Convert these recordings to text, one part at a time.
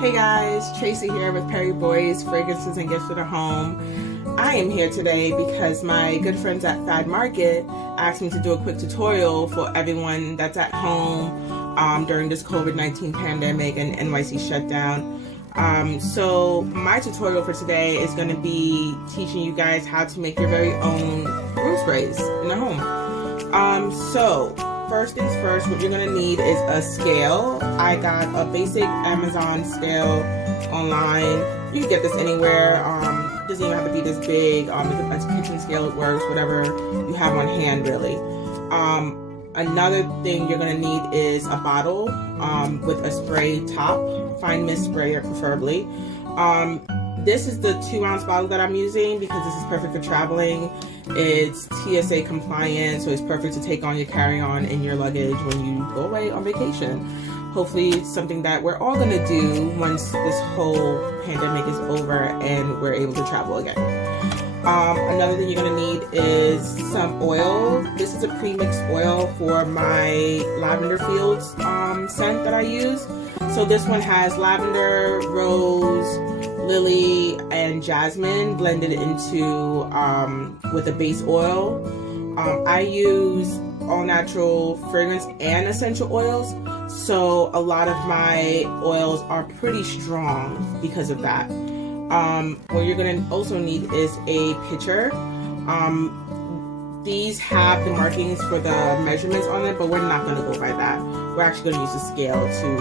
Hey guys, Tracey here with Tracey Boyce, Fragrances and Gifts for the Home. I am here today because my good friends at Fad Market asked me to do a quick tutorial for everyone that's at home during this COVID-19 pandemic and NYC shutdown. So my tutorial for today is going to be teaching you guys how to make your very own room sprays in the home. So first things first, what you're going to need is a scale. I got a basic Amazon scale online. You can get this anywhere. It doesn't even have to be this big. It's a kitchen scale, it works, whatever you have on hand really. Another thing you're going to need is a bottle with a spray top, fine mist sprayer preferably. This is the 2-ounce bottle that I'm using because this is perfect for traveling. It's TSA compliant, so it's perfect to take on your carry-on in your luggage when you go away on vacation. Hopefully it's something that we're all going to do once this whole pandemic is over and we're able to travel again. Another thing you're going to need is some oil. This is a pre-mixed oil for my lavender fields scent that I use. So this one has lavender, rose, lily, and jasmine blended into with a base oil. I use all natural fragrance and essential oils, so a lot of my oils are pretty strong because of that. What you're going to also need is a pitcher. These have the markings for the measurements on it, but we're not going to go by that. We're actually going to use a scale to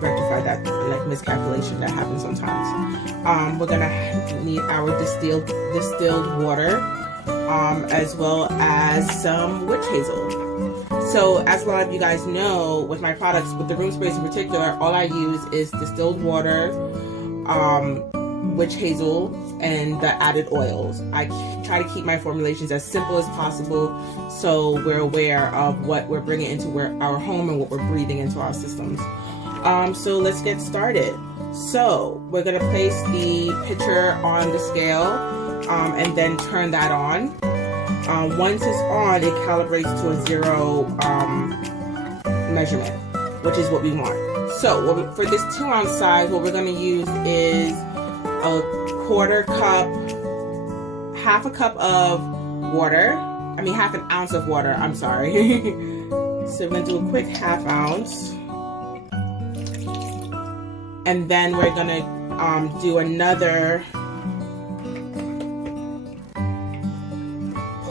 rectify that miscalculation that happens sometimes. We're going to need our distilled water, as well as some witch hazel. So as a lot of you guys know, with my products, with the room sprays in particular, all I use is distilled water, witch hazel, and the added oils. I try to keep my formulations as simple as possible so we're aware of what we're bringing into our home and what we're breathing into our systems. So let's get started. So we're going to place the pitcher on the scale and then turn that on. Once it's on, it calibrates to a 0 measurement, which is what we want. So for this 2-ounce size, what we're going to use is a quarter cup, half a cup of water. I mean, half an ounce of water. I'm sorry. So we're going to do a quick half ounce. And then we're going to do another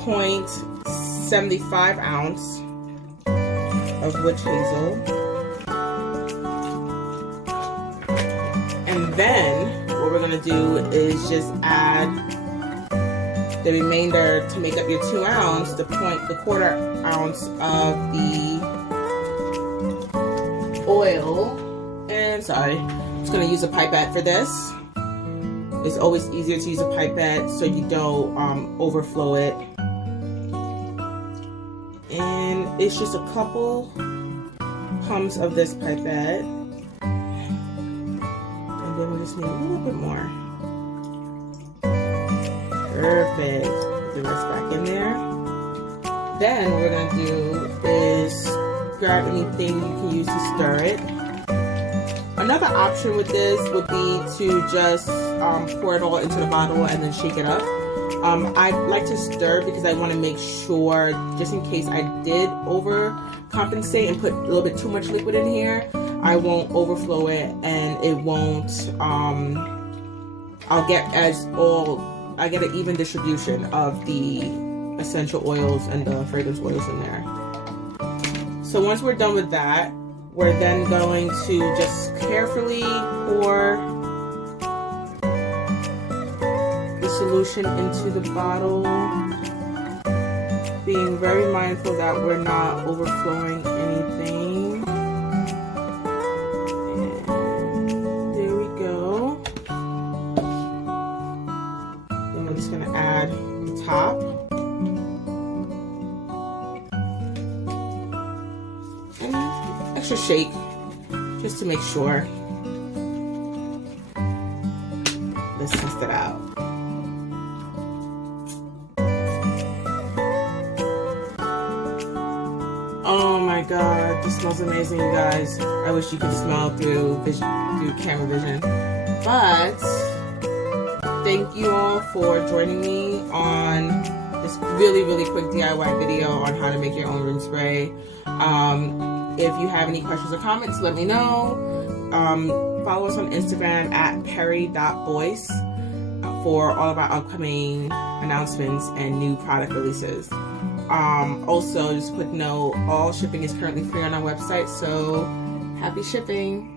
0.75 ounce of witch hazel. And then what we're going to do is just add the remainder to make up your 2 ounce, the quarter ounce of the oil. And sorry, I'm just going to use a pipette for this. It's always easier to use a pipette so you don't overflow it. And it's just a couple pumps of this pipette. And then we just need a little bit more. Perfect. Put the rest back in there. Then what we're going to do is grab anything you can use to stir it. Another option with this would be to just pour it all into the bottle and then shake it up. I like to stir because I want to make sure, just in case I did overcompensate and put a little bit too much liquid in here, I won't overflow it and it won't, I get an even distribution of the essential oils and the fragrance oils in there. So once we're done with that, we're then going to just carefully pour the solution into the bottle, being very mindful that we're not overflowing anything. And there we go. Then we're just going to add the top. And extra shake just to make sure. Let's test it out. Oh my god, this smells amazing, you guys. I wish you could smell through camera vision. But thank you all for joining me on this really, really quick DIY video on how to make your own room spray. If you have any questions or comments, let me know. Follow us on Instagram at perry.boyce for all of our upcoming announcements and new product releases. Also, just a quick note, all shipping is currently free on our website, so happy shipping.